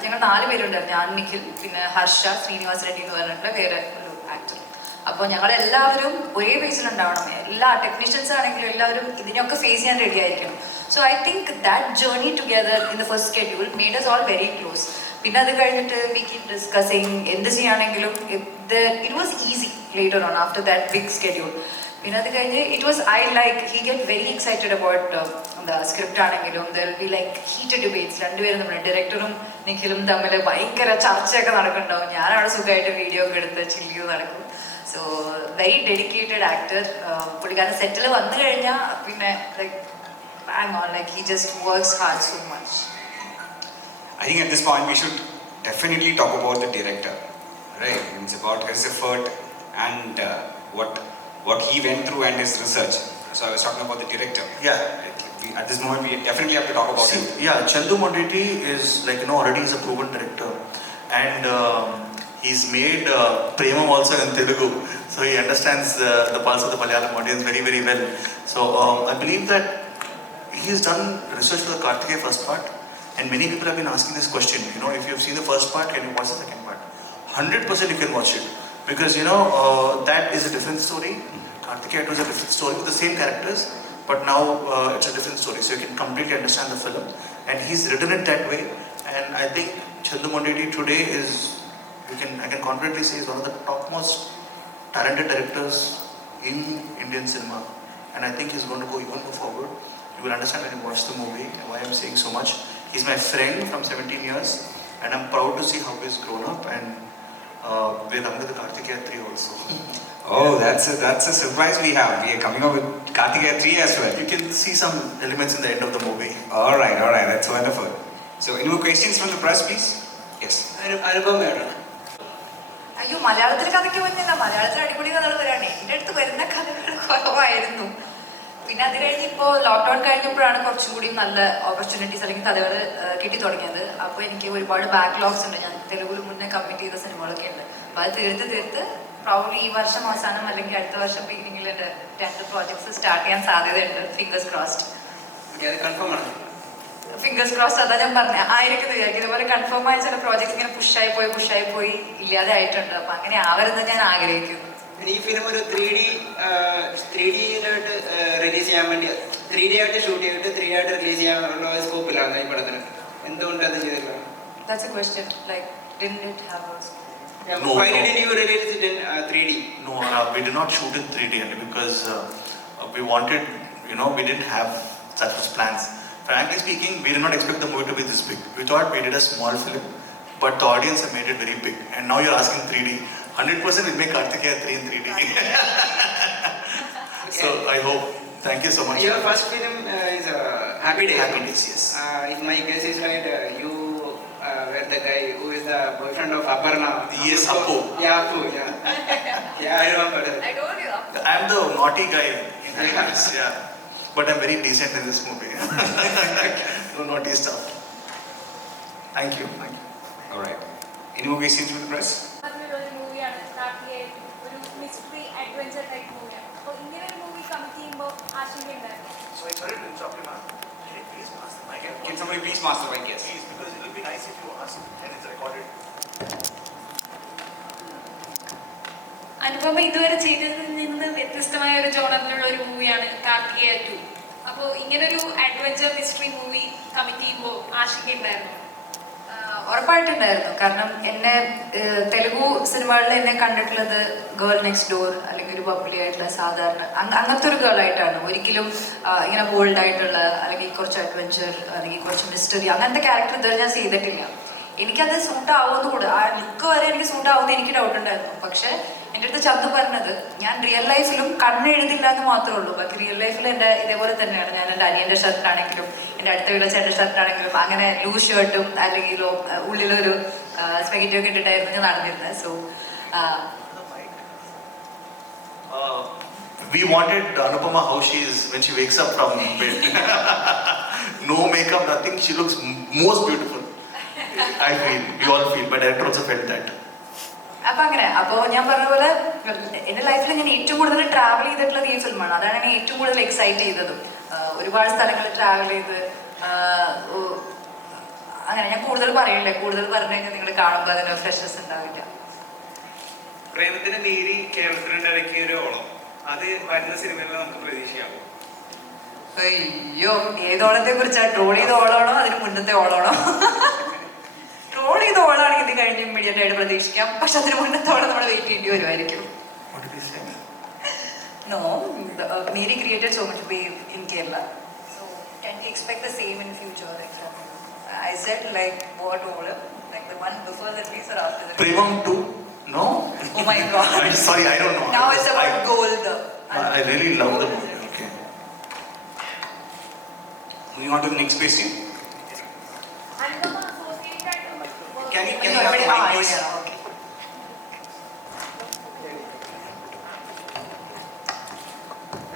ഞങ്ങൾ 4 പേരുണ്ടായിരുന്നു. ഞാൻ, നിഖിൽ, പിന്നെ ഹർഷ, ശ്രീനിവാസ് റെഡ്ഡി എന്ന് പറഞ്ഞിട്ടുള്ള വേറെ ഒരു ആക്ടർ. അപ്പോൾ ഞങ്ങളെല്ലാവരും ഒരേ പേജിലുണ്ടാവണം. എല്ലാ ടെക്നീഷ്യൻസ് ആണെങ്കിലും എല്ലാവരും ഇതിനൊക്കെ ഫേസ് ചെയ്യാൻ റെഡി ആയിരിക്കണം. So I think that journey together in the first schedule made us all very close. പിന്നെ അത് കഴിഞ്ഞിട്ട് വി കീപ് ഡിസ്കസിങ് എന്ത് ചെയ്യുകയാണെങ്കിലും it was easy later on after that big schedule. പിന്നെ അത് കഴിഞ്ഞ് it was he get very excited about എന്താ script ആണെങ്കിലും there will be like heated debates. രണ്ടുപേരും നമ്മൾ ഡയറക്ടറും നിഖിലും തമ്മിൽ ഭയങ്കര ചർച്ചയൊക്കെ നടക്കുന്നുണ്ടാവും. ഞാനവിടെ സുഖമായിട്ട് വീഡിയോ ഒക്കെ എടുത്ത് ചില്ലിയോ നടക്കും. So very dedicated actor. പുള്ളിക്കാരൻ സെറ്റിൽ വന്നു കഴിഞ്ഞാൽ പിന്നെ he just works hard so much. I think at this point we should definitely talk about the director, right? It's about his effort and what he went through and his research. So I was talking about the director. Yeah. At this moment we definitely have to talk about him. Yeah, 𝐤𝐶 is like, already is a proven director, and he's made Premam also in Telugu, so he understands the pulse of the Malayalam audience very, very well. So I believe that he's done research for the Karthikeya first part, and many people have been asking this question, if you've seen the first part, can you watch the second part? 100% you can watch it, because that is a different story. Karthikeya was a different story with the same characters, but now it's a different story, so you can completely understand the film, and he's written it that way. And I think 𝐤𝐶 today is, I can confidently say, is one of the topmost talented directors in Indian cinema, and I think he's going to go even more forward. You will understand when you watch the movie why I'm saying so much. He's my friend from 17 years, and I'm proud to see how he's grown up, and we're coming to the Karthikeya 3 also. Oh, that's a surprise we have. We are coming up with Karthikeya 3 as well. You can see some elements in the end of the movie. All right, that's wonderful. So any more questions from the press, please? Yes. Anupama. അയ്യോ, മലയാളത്തിൽ കഥയ്ക്ക് വന്നില്ല. മലയാളത്തിൽ അടിപൊളി കഥകൾ വരാണേ. എൻ്റെ അടുത്ത് വരുന്ന കഥകൾ കുറവായിരുന്നു. പിന്നെ അത് കഴിഞ്ഞ് ഇപ്പോൾ ലോക്ക്ഡൗൺ കഴിഞ്ഞപ്പോഴാണ് കുറച്ചും കൂടി നല്ല ഓപ്പർച്യൂണിറ്റീസ് അല്ലെങ്കിൽ കഥകൾ കിട്ടി തുടങ്ങിയത്. അപ്പോൾ എനിക്ക് ഒരുപാട് ബാക്ക്ലോഗ്സ് ഉണ്ട്. ഞാൻ തെലുഗുവിൽ മുന്നേ കമ്മിറ്റ് ചെയ്ത സിനിമകളൊക്കെ ഉണ്ട്. അപ്പോൾ അത് തീർത്ത് പ്രോബ്ലി ഈ വർഷം അവസാനം അല്ലെങ്കിൽ അടുത്ത വർഷം ബിഗിനിങ്ങിൽ എൻ്റെ 2 പ്രോജക്ട്സ് സ്റ്റാർട്ട് ചെയ്യാൻ സാധ്യതയുണ്ട്. Fingers crossed. ഫിംഗേഴ്സ് ക്രോസ്ഡ്, അതാ ഞാൻ പറഞ്ഞത്. ആയിരിക്കും വിചാരിക്കും. ഇതുപോലെ കൺഫേം ആയ ചില പ്രോജക്ട്സ് ഇങ്ങനെ പുഷായി പോയി ഇല്ലാതെ ആയിട്ടുണ്ട്. അപ്പം അങ്ങനെ ആവരുതെന്ന് ഞാൻ ആഗ്രഹിക്കുന്നു. ഈ ഫിലിം ഒരു 3D-യിലോട്ട് റിലീസ് ചെയ്യാൻ വേണ്ടി 3D ആയിട്ട് ഷൂട്ട് ചെയ്തിട്ട് 3D ആയിട്ട് റിലീസ് ചെയ്യാനുള്ള സ്കോപ്പിലാണ് ഈ പടത്തിന്. എന്തുകൊണ്ട് അത് ചെയ്തില്ല? That's a question. Like, didn't it have a scope? Why didn't you release it in 3D? No, we did not shoot in 3D because we wanted, we didn't have such plans. Frankly speaking, we did not expect the movie to be this big. We thought we did a small film, but the audience have made it very big. And now you're asking 3D. 100% we'll make Karthikeya 3 in 3D. So I hope. Thank you so much. Your first film is Happy Days. Happy Days, yes. If my guess is right, you were the guy who is the boyfriend of Aparna. Yes, Appu. Yeah, Appu. Yeah. Yeah, I remember that. I told you. I'm the naughty guy in this, yeah. But I'm very decent in this movie. No naughty stuff. Thank you. All right. Any more questions from the press? ഒരു മൂവിയാണ് കാർത്തികേയ, ഒരു mystery adventure type മൂവിയാണ്. അപ്പോൾ ഇങ്ങനെ ഒരു movie commit ചെയ്യുമ്പോൾ ആശങ്കയുണ്ടായിരുന്നു. Sorry to interrupt you, ma'am. Please pass the mic. Can somebody please pass the mic? Yes. Please, because it will be nice if you ask and it's recorded. Anupama ഇതുവരെ ചെയ്തതിൽ നിന്ന് വ്യത്യസ്തമായ ഒരു ജോണറിലുള്ള ഒരു മൂവിയാണ് കാർത്തികേയ 2. അപ്പോൾ ഇങ്ങനൊരു അഡ്വഞ്ചർ മിസ്റ്ററി മൂവി കമ്മിറ്റ് ചെയ്യുമ്പോൾ ആശങ്കയുണ്ടായിരുന്നു. ഉറപ്പായിട്ടുണ്ടായിരുന്നു. കാരണം എന്നെ തെലുഗു സിനിമകളിൽ എന്നെ കണ്ടിട്ടുള്ളത് ഗേൾ നെക്സ്റ്റ് ഡോർ അല്ലെങ്കിൽ ഒരു ബബ്ലി ആയിട്ടുള്ള സാധാരണ അങ്ങനത്തെ ഒരു ഗേൾ ആയിട്ടാണ്. ഒരിക്കലും ഇങ്ങനെ ബോൾഡ് ആയിട്ടുള്ള അല്ലെങ്കിൽ കുറച്ച് അഡ്വഞ്ചർ അല്ലെങ്കിൽ കുറച്ച് മിസ്റ്ററി അങ്ങനത്തെ ക്യാരക്ടർ ഇതുവരെ ഞാൻ ചെയ്തിട്ടില്ല. എനിക്കത് സൂട്ട് ആവുമെന്ന് കൂടെ ആ ലുക്ക് വരെ എനിക്ക് സൂട്ട് ആവുമെന്ന് എനിക്ക് ഡൗട്ട് ഉണ്ടായിരുന്നു. പക്ഷേ എൻ്റെ അടുത്ത് ചന്തു പറഞ്ഞത് ഞാൻ റിയൽ ലൈഫിലും കണ്ണെഴുതില്ല എന്ന് മാത്രമേ ഉള്ളൂ. ബാക്കി റിയൽ ലൈഫിൽ എൻ്റെ ഇതേപോലെ തന്നെയാണ്. ഞാൻ എൻ്റെ അനിയൻ്റെ ഷർട്ടാണെങ്കിലും എൻ്റെ അടുത്ത വീട്ടിലെ ചേട്ടൻ്റെ ഷർട്ടാണെങ്കിലും അങ്ങനെ ലൂസ് ഷർട്ടും അല്ലെങ്കിൽ ഉള്ളിലൊരു സ്പെഗറ്റി ഒക്കെ ഇട്ടിട്ടായിരുന്നു ഞാൻ നടന്നിരുന്നത്. So we wanted Anupama how she is when she wakes up from bed. No makeup, nothing. She looks most beautiful. I feel, we all feel, but director also felt that. അപ്പം അങ്ങനെ അപ്പോൾ ഞാൻ പറഞ്ഞ പോലെ എൻ്റെ ലൈഫിൽ ഞാൻ ഏറ്റവും കൂടുതൽ ട്രാവൽ ചെയ്തിട്ടുള്ളത് ഈ ഫിലിമാണ്. അതാണ് എന്നെ ഏറ്റവും കൂടുതൽ എക്സൈറ്റ് ചെയ്തതും. ഒരുപാട് സ്ഥലങ്ങളിൽ ട്രാവൽ ചെയ്ത് അങ്ങനെ ഞാൻ കൂടുതൽ പറയണ്ടേ, കൂടുതൽ പറഞ്ഞു കഴിഞ്ഞാൽ നിങ്ങൾ കാണുമ്പോൾ അതിന് ഫ്രഷ്നസ് ഉണ്ടാവില്ല. പ്രേമത്തിന് നീരി കേരളത്തിലുണ്ടാക്കിയ ഒരു ഓളം അത് വരുന്ന സിനിമയിൽ നമുക്ക് പ്രതീക്ഷിക്കാം. അയ്യോ, ഏതോളത്തെ കുറിച്ചാ? ട്രോൾ ചെയ്ത ഓളാണോ അതിന് മുന്നത്തെ ഓളാണോ? ട്രോൾ ചെയ്ത ഓളാണെങ്കിൽ ഇത് കഴിഞ്ഞ് ഇമ്മീഡിയറ്റ് ആയിട്ട് പ്രതീക്ഷിക്കാം. പക്ഷെ അതിന് മുന്നത്തെ ഓളം നമ്മൾ വെയിറ്റ് ചെയ്യേണ്ടി വരുമായിരിക്കും. No, Miri created so much wave in Kerala. So can we expect the same in future? Like, I said like what order? Like the one before the release or after the release? Premam 2? No? Oh my god. I'm sorry, I don't know. Now it's about gold. I really love the movie. Okay. Moving on to the next question. Anupama associated ആയിട്ട് Can you No, have everybody- the mic, please? yeah, okay.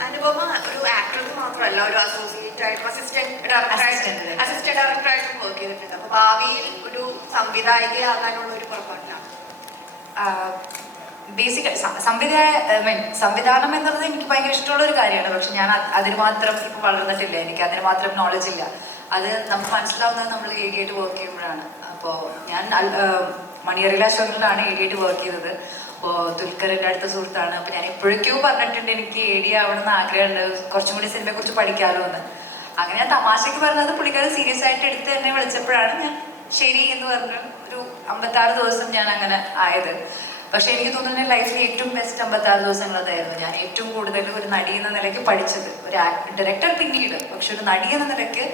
Anupama ഒരു ആക്ടർക്ക് മാത്രമല്ല, ഒരു അസോസിയേറ്റ് ആയിട്ടും അസിസ്റ്റന്റ് ഡയറക്ടറായിട്ടും വർക്ക് ചെയ്തിട്ടുണ്ട്. അപ്പൊ ഭാവിയിൽ ഒരു സംവിധായികയാകാനുള്ള ഒരു പുറപ്പാടില്ല. ബേസിക് സംവിധാനം എന്നുള്ളത് എനിക്ക് ഭയങ്കര ഇഷ്ടമുള്ള ഒരു കാര്യമാണ്. പക്ഷെ ഞാൻ അതിന് മാത്രം ഇപ്പം വളർന്നിട്ടില്ല, എനിക്ക് അതിന് മാത്രം നോളജ് ഇല്ല. അത് നമുക്ക് മനസ്സിലാവുന്നത് നമ്മൾ ഏരിയയായിട്ട് വർക്ക് ചെയ്യുമ്പോഴാണ്. അപ്പോൾ ഞാൻ മണിയറിയിലെ അശോകനിലാണ് ഏരിയയായിട്ട് വർക്ക് ചെയ്തത്. അപ്പോൾ ദുൽഖറിൻ്റെ അടുത്ത സുഹൃത്താണ്. അപ്പോൾ ഞാൻ എപ്പോഴേക്കോ പറഞ്ഞിട്ടുണ്ട് എനിക്ക് ഏരിയ ആവണമെന്ന് ആഗ്രഹമുണ്ട്, കുറച്ചും കൂടി സിനിമയെക്കുറിച്ച് പഠിക്കാമല്ലോ എന്ന്. അങ്ങനെ ഞാൻ തമാശയ്ക്ക് പറഞ്ഞത് പുള്ളിക്കാരൻ സീരിയസ് ആയിട്ട് എടുത്ത് എന്നെ വിളിച്ചപ്പോഴാണ് ഞാൻ ശരി എന്ന് പറഞ്ഞു. ഒരു 56 ദിവസം ഞാൻ അങ്ങനെ ആയത്. പക്ഷെ എനിക്ക് തോന്നുന്നു ലൈഫിൽ ഏറ്റവും ബെസ്റ്റ് 56 ദിവസങ്ങൾ അതായിരുന്നു. ഞാൻ ഏറ്റവും കൂടുതൽ ഒരു നടി എന്ന നിലയ്ക്ക് പഠിച്ചത്, ഒരു ഡയറക്ടർ പിന്നീട്, പക്ഷെ ഒരു നടി എന്ന നിലയ്ക്ക്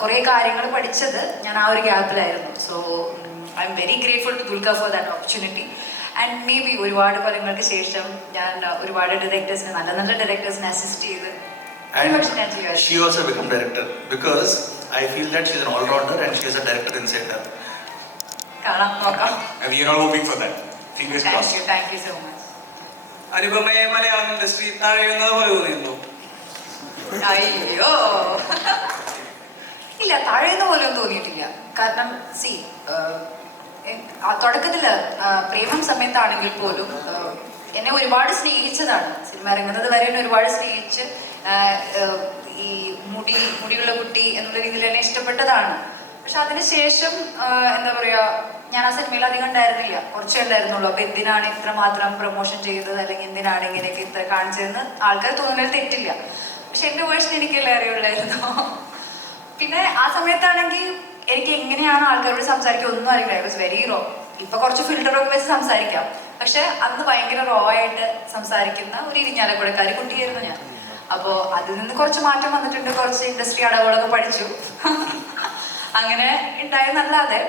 കുറേ കാര്യങ്ങൾ പഠിച്ചത് ഞാൻ ആ ഒരു ഗ്യാപ്പിലായിരുന്നു. So I am very grateful to Dulquer for that opportunity. And may be ഒരുപാട് കൊല്ലങ്ങൾക്ക് ശേഷം ഞാൻ ഒരുപാട് ഡയറക്ടേഴ്സിനെ, നല്ല നല്ല ഡയറക്ടേഴ്സിനെ അസിസ്റ്റ് ചെയ്ത് And she also become director because I feel that she's an all-rounder and she has a director inside her. കാണാം, നോക്കാം. We are all hoping for that. Fingers crossed. Thank you so much. അനുപമയെ Malayalam industry താഴെയുന്നത് പോലെ തോന്നിയിരുന്നു. അയ്യോ, ഇല്ല, താഴെന്ന് പോലും തോന്നിയിട്ടില്ല. കാരണം സി തുടക്കത്തില് പ്രേമം സമയത്താണെങ്കിൽ പോലും എന്നെ ഒരുപാട് സ്നേഹിച്ചതാണ്. സിനിമ ഇറങ്ങുന്നത് വരെ എന്നെ ഒരുപാട് സ്നേഹിച്ച് ഈ മുടിയുള്ള കുട്ടി എന്നുള്ള രീതിയിൽ എന്നെ ഇഷ്ടപ്പെട്ടതാണ്. പക്ഷെ അതിനുശേഷം എന്താ പറയുക, ഞാൻ ആ സിനിമയിൽ അധികം ഉണ്ടായിരുന്നില്ല, കുറച്ചേ ഉണ്ടായിരുന്നുള്ളൂ. അപ്പൊ എന്തിനാണ് ഇത്രമാത്രം പ്രൊമോഷൻ ചെയ്തത്, അല്ലെങ്കിൽ എന്തിനാണ് ഇങ്ങനെയൊക്കെ ഇത്ര കാണിച്ചതെന്ന് ആൾക്കാർ തോന്നുന്നത് തെറ്റില്ല. പക്ഷെ എൻ്റെ വേർഷൻ എനിക്കെല്ലാം അറിയുള്ളായിരുന്നു. പിന്നെ ആ സമയത്താണെങ്കിൽ എനിക്ക് എങ്ങനെയാണ് ആൾക്കാരോട് സംസാരിക്കുക ഒന്നും അറിയില്ല. I was very raw. ഇപ്പൊ കുറച്ച് ഫിൽറ്ററൊക്കെ വെച്ച് സംസാരിക്കാം, പക്ഷെ അന്ന് ഭയങ്കര റോ ആയിട്ട് സംസാരിക്കുന്ന ഒരു ഇരിഞ്ഞാലക്കുടക്കാരി കുട്ടിയായിരുന്നു ഞാൻ. അപ്പോൾ അതിൽ നിന്ന് കുറച്ച് മാറ്റം വന്നിട്ടുണ്ട്, കുറച്ച് ഇൻഡസ്ട്രി അടവുകളൊക്കെ പഠിച്ചു. അങ്ങനെ ഉണ്ടായെന്നല്ലാതെ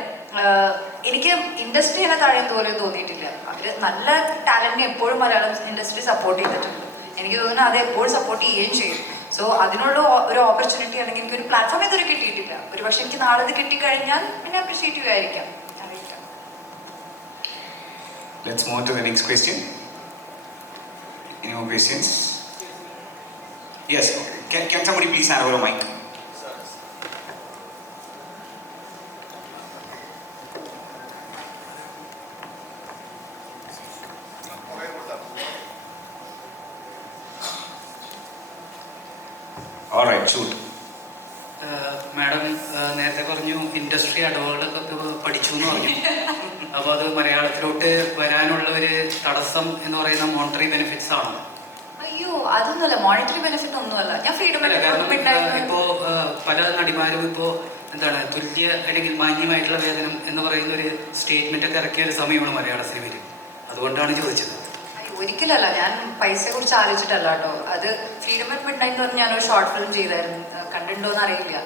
എനിക്ക് ഇൻഡസ്ട്രി എന്നെ താഴെ പോലും തോന്നിയിട്ടില്ല. അവര് നല്ല ടാലന്റിനെ എപ്പോഴും മലയാളം ഇൻഡസ്ട്രി സപ്പോർട്ട് ചെയ്തിട്ടുണ്ട്. എനിക്ക് തോന്നുന്നു അത് എപ്പോഴും സപ്പോർട്ട് ചെയ്യുകയും ചെയ്യും. സോ അതിനുള്ള ഒരു ഓപ്പർച്യൂണിറ്റി അല്ലെങ്കിൽ എനിക്കൊരു പ്ലാറ്റ്ഫോം ഇതുവരെ കിട്ടിയിട്ടില്ല. ഒരു പക്ഷെ എനിക്ക് നാളെ ഇത് കിട്ടിക്കഴിഞ്ഞാൽ പിന്നെ അപ്രീഷിയേറ്റീവ് ആയിരിക്കാം. Let's move on to the next question. Any more questions? Yes. Can somebody please hand over a mic? All right, shoot. Madam നേരത്തെ പറഞ്ഞു ഇൻഡസ്ട്രി അടവുകളൊക്കെ പഠിച്ചു എന്ന് പറഞ്ഞു. അപ്പോൾ അത് മലയാളത്തിലോട്ട് വരാനുള്ള ഒരു തടസ്സം എന്ന് പറയുന്ന മോണിറ്ററി ബെനിഫിറ്റ്സ് ആണോ? അയ്യോ, അതൊന്നുമല്ല, മോണിറ്ററി ബെനിഫിറ്റ് ഒന്നുമല്ല. ഞാൻ ഫ്രീഡം ഇപ്പോ പല നടിമാരും ഇപ്പോ എന്താണ് തുല്യ അല്ലെങ്കിൽ മാന്യമായിട്ടുള്ള വേതനം എന്ന് പറയുന്ന ഒരു സ്റ്റേറ്റ്മെന്റ് ഒക്കെ ഇറക്കിയ ഒരു സമയമാണ് മലയാള സിനിമയിൽ. അതുകൊണ്ടാണ് ചോദിച്ചത്. ഒരിക്കലല്ല, ഞാൻ പൈസയെ കുറിച്ച് ആലോചിച്ചിട്ടല്ല കേട്ടോ. അത് ഫ്രീഡം അറ്റ് മിഡ് നൈറ്റ് എന്ന് പറഞ്ഞ് ഞാനൊരു ഷോർട്ട് ഫിലിം ചെയ്തായിരുന്നു, കണ്ടിട്ടുണ്ടോന്ന് അറിയില്ല.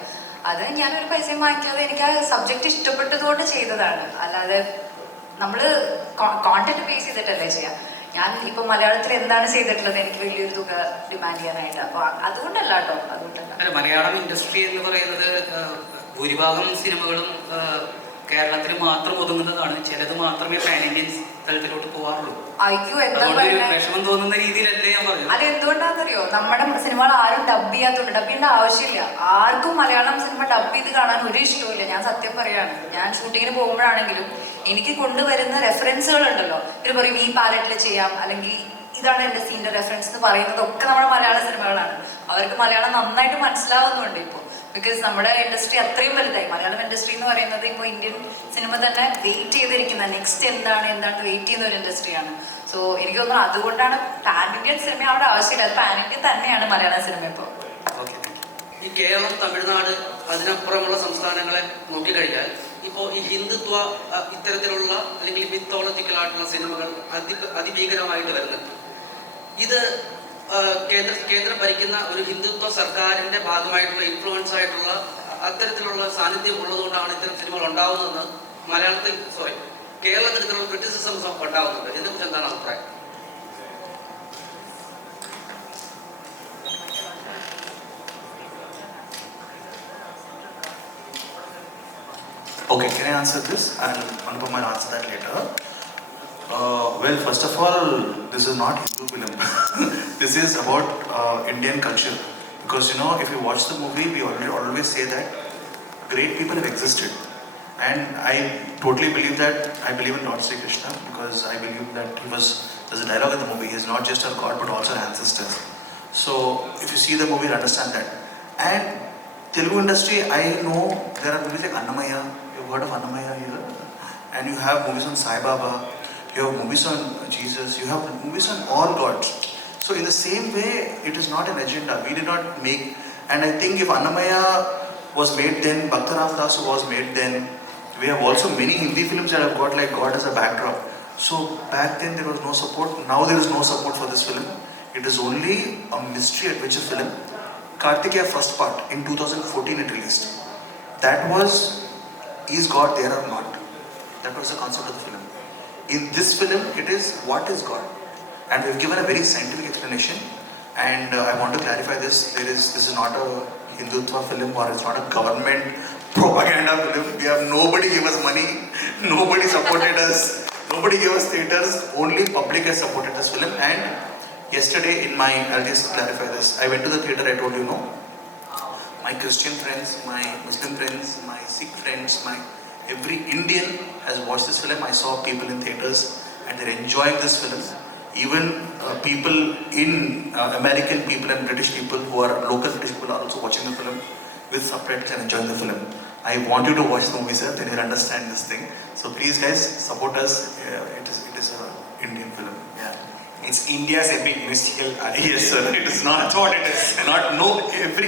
അത് ഞാനൊരു പൈസയും വാങ്ങിക്കാതെ എനിക്ക് ആ സബ്ജക്റ്റ് ഇഷ്ടപ്പെട്ടതുകൊണ്ട് ചെയ്തതാണ്. അല്ലാതെ നമ്മൾ കോണ്ടന്റ് ബേസ് ചെയ്തിട്ടല്ലേ ചെയ്യാം. ഞാൻ ഇപ്പൊ മലയാളത്തിൽ എന്താണ് ചെയ്തിട്ടുള്ളത് എനിക്ക് വലിയൊരു തുക ഡിമാൻഡ് ചെയ്യാനായിട്ട്. അപ്പൊ അതുകൊണ്ടല്ല കേട്ടോ, അതുകൊണ്ടല്ല. മലയാളം ഇൻഡസ്ട്രി എന്ന് പറയുന്നത് ഭൂരിഭാഗം സിനിമകളും കേരളത്തിൽ മാത്രം ഒതുങ്ങുന്നതാണ്. ചിലത് മാത്രമേ പാൻ ഇന്ത്യൻ തലത്തിലോട്ട് പോകാറുള്ളൂ. അയ്യോ എന്താ അതുകൊണ്ട് ഒരു പറയുക, വിഷമം തോന്നുന്ന രീതിയിലല്ലേ ഞാൻ പറഞ്ഞു. അത് എന്തുകൊണ്ടാണെന്നറിയോ, നമ്മുടെ സിനിമകൾ ആരും ഡബ് ചെയ്യാത്തതുകൊണ്ട്. ഡബ് ചെയ്യേണ്ട ആവശ്യമില്ല. ആർക്കും മലയാളം സിനിമ ഡബ് ചെയ്ത് കാണാൻ ഒരു ഇഷ്ടമില്ല. ഞാൻ സത്യം പറയാണ്, ഞാൻ ഷൂട്ടിങ്ങിന് പോകുമ്പോഴാണെങ്കിലും എനിക്ക് കൊണ്ടുവരുന്ന റെഫറൻസുകൾ ഉണ്ടല്ലോ, ഇവർ പറയും ഈ പാലറ്റിൽ ചെയ്യാം, അല്ലെങ്കിൽ ഇതാണ് എൻ്റെ സീനിൻ്റെ റെഫറൻസ് എന്ന് പറയുന്നതൊക്കെ നമ്മുടെ മലയാള സിനിമകളാണ്. അവർക്ക് മലയാളം നന്നായിട്ട് മനസ്സിലാവുന്നുണ്ട് ഇപ്പോൾ. ബിക്കോസ് നമ്മുടെ ഇൻഡസ്ട്രി അത്രയും വലുതായി. മലയാളം ഇൻഡസ്ട്രി എന്ന് പറയുന്നത് ഇപ്പോൾ ഇന്ത്യൻ സിനിമ തന്നെ വെയിറ്റ് ചെയ്തിരിക്കുന്ന നെക്സ്റ്റ് എന്താണ് വെയിറ്റ് ചെയ്യുന്ന ഒരു ഇൻഡസ്ട്രിയാണ്. സോ എനിക്ക് തോന്നുന്നു അതുകൊണ്ടാണ് പാൻ ഇന്ത്യൻ സിനിമ അവിടെ ആവശ്യമില്ല. അത് പാൻ ഇന്ത്യൻ തന്നെയാണ് മലയാള സിനിമ ഇപ്പോൾ. ഈ കേരളം, തമിഴ്നാട്, അതിനപ്പുറമുള്ള സംസ്ഥാനങ്ങളെ നോക്കിക്കഴിഞ്ഞാൽ ഇപ്പോൾ ഈ ഹിന്ദുത്വ ഇത്തരത്തിലുള്ള അല്ലെങ്കിൽ മിത്തോളജിക്കൽ ആയിട്ടുള്ള സിനിമകൾ അതിഭീകരമായിട്ട് വരുന്നുണ്ട്. ഇത് കേന്ദ്രം ഭരിക്കുന്ന ഒരു ഹിന്ദുത്വ സർക്കാരിൻ്റെ ഭാഗമായിട്ടുള്ള ഇൻഫ്ലുവൻസ് ആയിട്ടുള്ള അത്തരത്തിലുള്ള സാന്നിധ്യം ഉള്ളതുകൊണ്ടാണ് ഇത്തരം സിനിമകൾ ഉണ്ടാവുന്നതെന്ന് കേരളത്തിൽ ഇത്തരം ക്രിറ്റിസിസംസ് ഉണ്ടാവുന്നുണ്ട്. ഇതിനെക്കുറിച്ച് എന്താണ് അഭിപ്രായം? Okay, can I answer this? And Anupama will answer that later. Well, first of all, this is not Hindu film. This is about Indian culture. Because if you watch the movie, we always say that great people have existed. And I totally believe that. I believe in Lord Sri Krishna because I believe that there's a dialogue in the movie, he is not just our God but also our ancestors. So, if you see the movie, you understand that. And Telugu industry, I know there are movies like Annamaya. You've heard of Annamaya here? And you have movies on Sai Baba. You have movies on Jesus, you have movies on all gods. So in the same way, it is not an agenda. We did not make, and I think if Annamaya was made then, Bhakta Ramdas was made then, we have also many Hindi films that have got like God as a backdrop. So back then there was no support, now there is no support for this film. It is only a mystery adventure film. Karthikeya first part, in 2014 it released. That was, is God there or not? That was the concept of the film. In this film, it is what is God, and we've given a very scientific explanation. And I want to clarify this: this is not a Hindutva film, or it's not a government propaganda film. We have nobody give us money, nobody supported us, nobody gave us theaters. Only public has supported this film. And yesterday, I'll just clarify this. I went to the theater. I told you no. My Christian friends, my Muslim friends, my Sikh friends, every Indian has watched this film. I saw people in theaters and they're enjoying this film. Even people in American people and British people who are local British people are also watching the film with subtitles and enjoying the film. I want you to watch the movie, sir, then you'll understand this thing. So please guys, support us. It is an Indian film. Yeah. It's India's epic mystical. Yes, sir. It is not. That's what it is.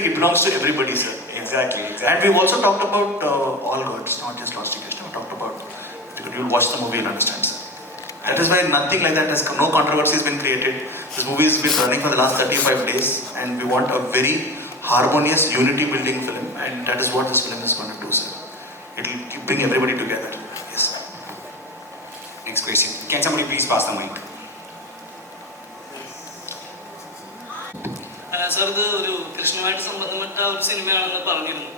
It belongs to everybody, sir. Exactly. And we've also talked about all gods, not just Lord Sri Krishna. We talked about. You'll watch the movie and understand, sir. That is why nothing like that has come. No controversy has been created. This movie has been running for the last 35 days, and we want a very harmonious, unity-building film, and that is what this film is going to do, sir. It will bring everybody together. Yes. Next question. Can somebody please pass the mic? Sir, ഇത് ഒരു കൃഷ്ണമായിട്ട് സംബന്ധപ്പെട്ട ഒരു സിനിമയാണെന്ന് പറഞ്ഞിരുന്നു.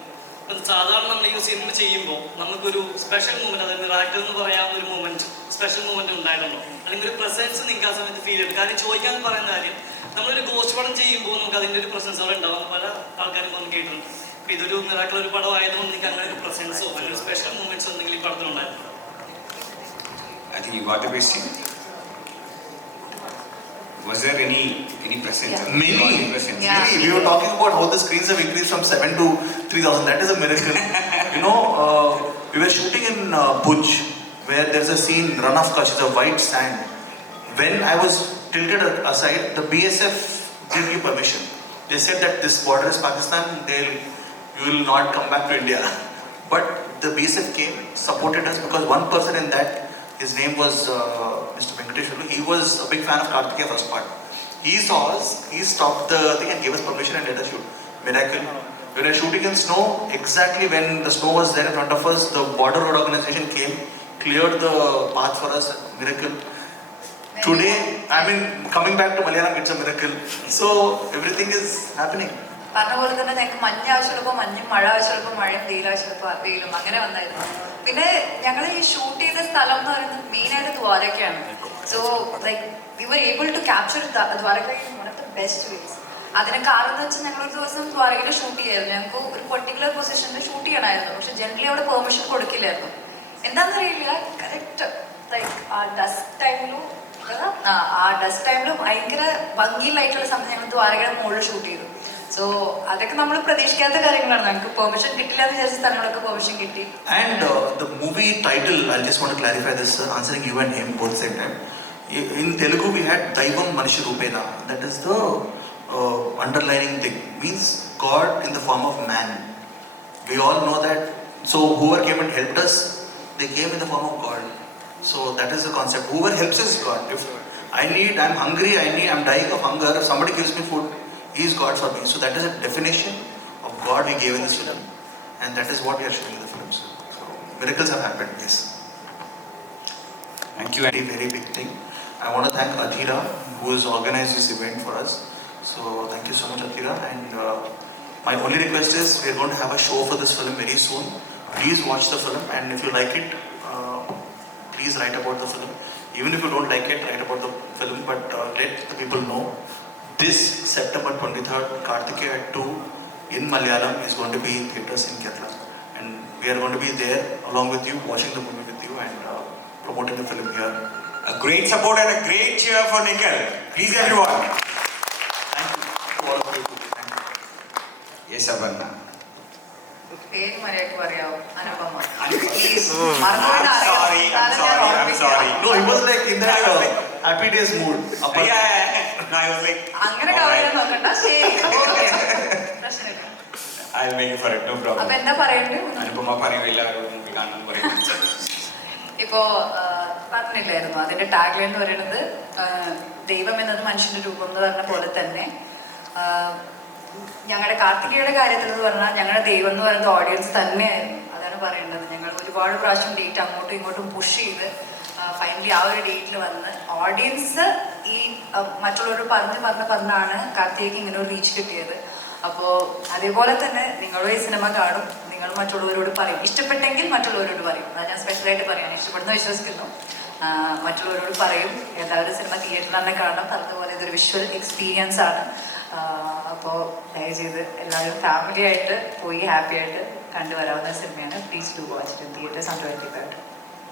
അപ്പം സാധാരണ നമ്മൾ ഈ സിനിമ ചെയ്യുമ്പോൾ നമുക്കൊരു സ്പെഷ്യൽ മൂമെൻറ്റ്, അതായത് മിറാക്കിൾ എന്ന് പറയാവുന്ന ഒരു മൂമെൻറ്റ്, സ്പെഷ്യൽ മൂമെൻറ്റ് ഉണ്ടായിട്ടുണ്ടോ? അല്ലെങ്കിൽ ഒരു പ്രസൻസ് നിങ്ങൾക്ക് ആ സമയത്ത് ഫീൽ ചെയ്തു? കാര്യം ചോദിക്കാൻ പറയുന്ന കാര്യം, നമ്മളൊരു ഗോസ്റ്റ് പടം ചെയ്യുമ്പോൾ നമുക്ക് അതിൻ്റെ ഒരു പ്രസൻസ് അവിടെ ഉണ്ടാവും. പല ആൾക്കാരും നമ്മൾ കേട്ടിട്ടുണ്ട്. അപ്പോൾ ഇതൊരു മിറാക്കിൾ ഒരു പടം ആയതുകൊണ്ട് നിങ്ങൾക്ക് അങ്ങനെ ഒരു പ്രസൻസോ അല്ലെങ്കിൽ ഒരു സ്പെഷ്യൽ മൂമെൻറ്റ്സോ എന്തെങ്കിലും ഈ പടത്തിലുണ്ടായിരുന്നു? I think you got the question. Was there any presence? Yeah. Many. Yeah. We were talking about how the screens have increased from 7 to 3,000. That is a miracle. We were shooting in Bhuj, where there's a scene, Run of Kutch, it's a white sand. When I was tilted aside, the BSF didn't give permission. They said that this border is Pakistan, you will not come back to India. But the BSF came, supported us, because one person in that, his name was Mr. Venkateshwarlu. He was a big fan of Karthikeya first part. He saw us, he stopped the thing and gave us permission and let us shoot. Miracle. We were shooting in snow. Exactly when the snow was there in front of us, the border road organization came, cleared the path for us. Miracle. Today, coming back to Malayalam, it's a miracle. So everything is happening. പറഞ്ഞ പോലെ തന്നെ ഞങ്ങൾക്ക് മഞ്ഞ് ആവശ്യമുള്ളപ്പോൾ മഞ്ഞും, മഴ ആവശ്യമുള്ളപ്പോൾ മഴയും, വെയിൽ ആവശ്യമുള്ളപ്പോൾ വെയിലും അങ്ങനെ വന്നായിരുന്നു. പിന്നെ ഞങ്ങൾ ഈ ഷൂട്ട് ചെയ്ത സ്ഥലം എന്ന് പറയുന്നത് മെയിനായിട്ട് ദ്വാരകയാണ്. So like we were able to capture Dwarka in one of the best ways. അതിന് കാരണം എന്ന് വെച്ചാൽ ഞങ്ങളൊരു ദിവസം ദ്വാരകയിൽ ഷൂട്ട് ചെയ്യായിരുന്നു. ഞങ്ങൾക്ക് ഒരു പെർട്ടിക്കുലർ പൊസിഷനിൽ ഷൂട്ട് ചെയ്യണമായിരുന്നു. പക്ഷെ ജനറലി അവിടെ പെർമിഷൻ കൊടുക്കില്ലായിരുന്നു. എന്താണെന്നറിയില്ല, കറക്റ്റ് ലൈക്ക് ആ ഡസ്റ്റ് ടൈമിലും ഭയങ്കര ഭംഗിയിലായിട്ടുള്ള സമയം ഞങ്ങൾ ദ്വാരകയുടെ മുകളിൽ ഷൂട്ട് ചെയ്തു. സോ അതൊക്കെ നമ്മൾ പ്രതീക്ഷിക്കാത്ത കാര്യങ്ങളാണ്. നമുക്ക് പെർമിഷൻ കിട്ടില്ല എന്ന് വിചാരിച്ച സ്ഥലങ്ങളൊക്കെ പെർമിഷൻ കിട്ടി. And the movie title, I just want to clarify this, answering you and him both same time. In Telugu we had 𝐷𝐼𝐻 Manishurupena. That is the underlining thing. Means God in the form of man. We all know that. So whoever came and helped us, they came in the form of God. So that is the concept. Whoever helps us is God. If I'm hungry, I'm dying of hunger. If somebody gives me food, He is God for me. So that is a definition of God we gave in this film. And that is what we are showing in the film. So miracles have happened, yes. Thank you. Very, very big thing. I want to thank Athira, who has organized this event for us. So thank you so much, Athira. And my only request is we are going to have a show for this film very soon. Please watch the film, and if you like it, please write about the film. Even if you don't like it, write about the film, but let the people know. This September 23rd, Karthikeya 2 in Malayalam is going to be in theatres in Kerala. And we are going to be there along with you, watching the movie with you and promoting the film here. A great support and a great cheer for Nikhil. Please everyone. Thank you to all of you. Thank you. Yes, Abanna. പേര് മര്യാദക്ക് പറയാമോ? Anupama. I'm sorry. No, he was like in that happy days mood. Yeah. No, I was like, അങ്ങനെ കവയാൻ നോക്കണ്ട. ശരി, പ്രശ്നമില്ല. I'll make it for it, no problem. അപ്പൊ എന്താ പറയണ്ടേ? അനുപമ പറയും, എല്ലാവരും മൂവി കാണണം പറയും. ഇപ്പോ പറഞ്ഞില്ലായിരുന്നു അതിന്റെ ടാഗ് എന്ന് പറയുന്നത് ദൈവം എന്നത് മനുഷ്യന്റെ രൂപം എന്ന് പറഞ്ഞ പോലെ തന്നെ ഞങ്ങളുടെ കാർത്തികയുടെ കാര്യത്തിൽ എന്ന് പറഞ്ഞാൽ ഞങ്ങളുടെ ദൈവം എന്ന് പറയുന്നത് ഓഡിയൻസ് തന്നെയായിരുന്നു. അതാണ് പറയേണ്ടത്. ഞങ്ങൾ ഒരുപാട് പ്രാവശ്യം ഡേറ്റ് അങ്ങോട്ടും ഇങ്ങോട്ടും പുഷ് ചെയ്ത് ഫൈനലി ആ ഒരു ഡേറ്റിൽ വന്ന് ഓഡിയൻസ് ഈ മറ്റുള്ളവർ പറഞ്ഞാണ് കാർത്തികയ്ക്ക് ഇങ്ങനെ ഒരു റീച്ച് കിട്ടിയത്. അപ്പോൾ അതേപോലെ തന്നെ നിങ്ങളും ഈ സിനിമ കാണും, നിങ്ങൾ മറ്റുള്ളവരോട് പറയും, ഇഷ്ടപ്പെട്ടെങ്കിൽ മറ്റുള്ളവരോട് പറയും. അത് ഞാൻ സ്പെഷ്യലായിട്ട് പറയാൻ ഇഷ്ടപ്പെടുന്ന വിശ്വസിക്കുന്നു. മറ്റുള്ളവരോട് പറയും, എല്ലാവരും സിനിമ തിയേറ്ററിൽ തന്നെ കാണണം. പറഞ്ഞതുപോലെ ഇതൊരു വിഷ്വൽ എക്സ്പീരിയൻസ് ആണ്. അപ്പോൾ ദയചെയ്ത് എല്ലാവരും ഫാമിലി ആയിട്ട് പോയി ഹാപ്പി ആയിട്ട് കണ്ടുവരാവുന്ന സിനിമയാണ്. Please do watch in theatres on 23rd.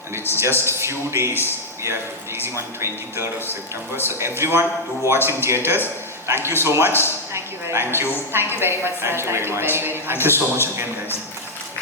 And it's just few days. We are releasing on 23rd of September. So everyone do watch in theatres. Thank you so much. Thank you very Thank much. you. Thank you very much, sir. Thank you very much. Very, very much. Thank you so much again, guys.